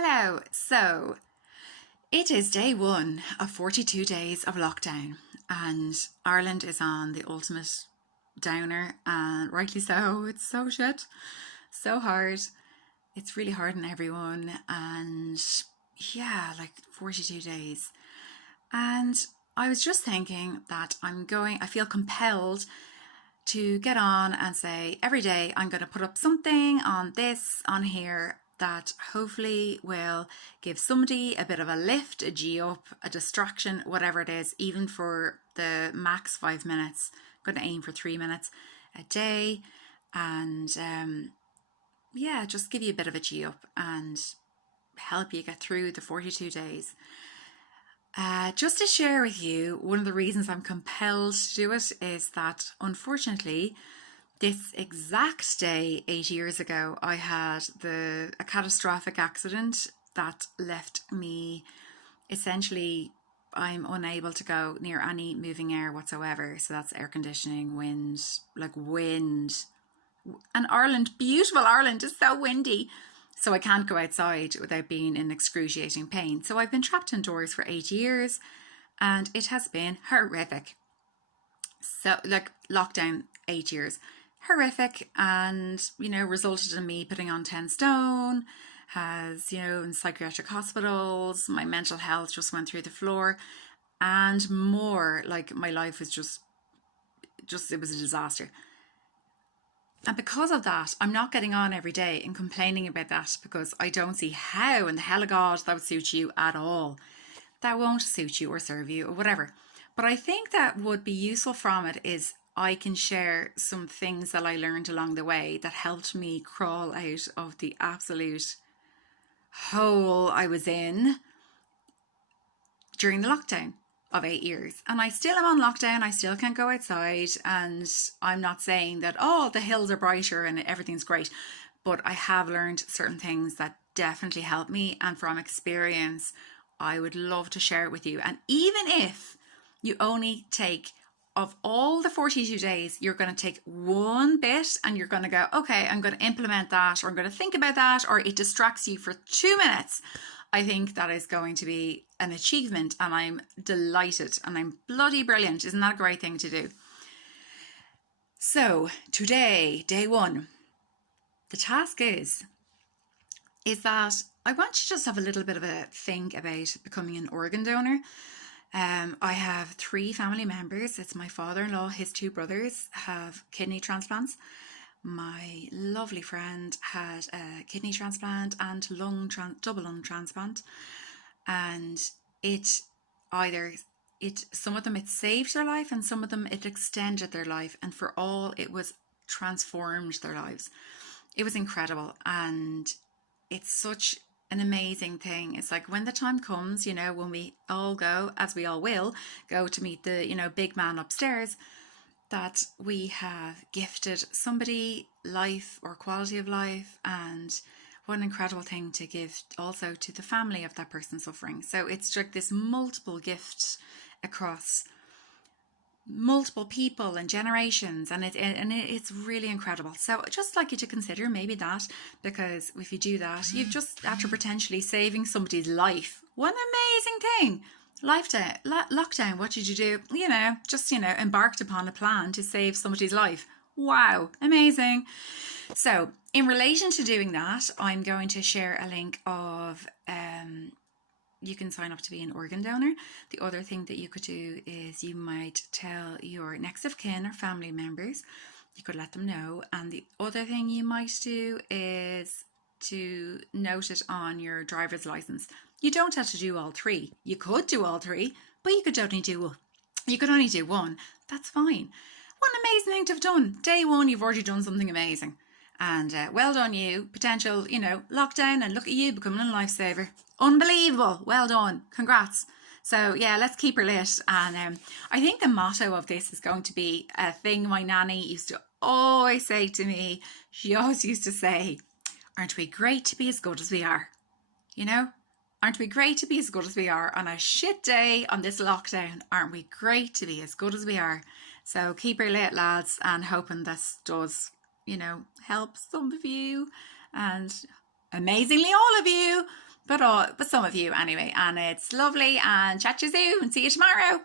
Hello. So it is day one of 42 days of lockdown, and Ireland is on the ultimate downer, and rightly so. It's so shit, so hard. It's really hard on everyone, and yeah, like 42 days. And I was just thinking that I feel compelled to get on and say every day I'm going to put up something on here that hopefully will give somebody a bit of a lift, a G up, a distraction, whatever it is, even for the max 5 minutes. I'm going to aim for 3 minutes a day, and yeah, just give you a bit of a G up and help you get through the 42 days. Just to share with you, one of the reasons I'm compelled to do it is that unfortunately, this exact day 8 years ago, I had a catastrophic accident that left me essentially, I'm unable to go near any moving air whatsoever. So that's air conditioning, wind, like wind. And Ireland, beautiful Ireland, is so windy. So I can't go outside without being in excruciating pain. So I've been trapped indoors for 8 years, and it has been horrific. So, like, lockdown 8 years, horrific, and resulted in me putting on 10 stone. Has, in psychiatric hospitals, my mental health just went through the floor, and more. Like, my life was just it was a disaster. And because of that, I'm not getting on every day and complaining about that, because I don't see how in the hell of God that would suit you at all. That won't suit you or serve you or whatever. But I think that would be useful from it is I can share some things that I learned along the way that helped me crawl out of the absolute hole I was in during the lockdown of 8 years. And I still am on lockdown. I still can't go outside. And I'm not saying that, oh, the hills are brighter and everything's great. But I have learned certain things that definitely help me. And from experience, I would love to share it with you. And even if you only take, of all the 42 days, you're going to take one bit and you're going to go, okay, I'm going to implement that, or I'm going to think about that, or it distracts you for 2 minutes. I think that is going to be an achievement, and I'm delighted, and I'm bloody brilliant. Isn't that a great thing to do? So today, day one, the task is that I want you to just have a little bit of a think about becoming an organ donor. I have 3 family members. It's my father-in-law, his 2 brothers have kidney transplants. My lovely friend had a kidney transplant and double lung transplant, and some of them it saved their life, and some of them it extended their life, and for all it was transformed their lives. It was incredible, and it's such an amazing thing. It's like when the time comes, when we all go, as we all will, go to meet the big man upstairs, that we have gifted somebody life or quality of life, and what an incredible thing to give also to the family of that person suffering. So it's like this multiple gift across multiple people and generations, and it's really incredible. So I'd just like you to consider maybe that, because if you do that, you've just, after potentially saving somebody's life, what an amazing thing. Lockdown, what did you do? Just embarked upon a plan to save somebody's life. Wow, amazing. So in relation to doing that, I'm going to share a link of you can sign up to be an organ donor. The other thing that you could do is you might tell your next of kin or family members. You could let them know. And the other thing you might do is to note it on your driver's license. You don't have to do all 3. You could do all 3, but you could only do one. That's fine. What an amazing thing to have done. Day one, you've already done something amazing. And well done you. Potential, lockdown, and look at you becoming a lifesaver. Unbelievable. Well done. Congrats. So yeah, let's keep her lit. And I think the motto of this is going to be a thing my nanny used to always say to me. She always used to say, aren't we great to be as good as we are? Aren't we great to be as good as we are on a shit day on this lockdown? Aren't we great to be as good as we are? So keep her lit, lads, and hoping this does, help some of you, and amazingly all of you. but some of you anyway. And it's lovely, and chat to you soon. See you tomorrow.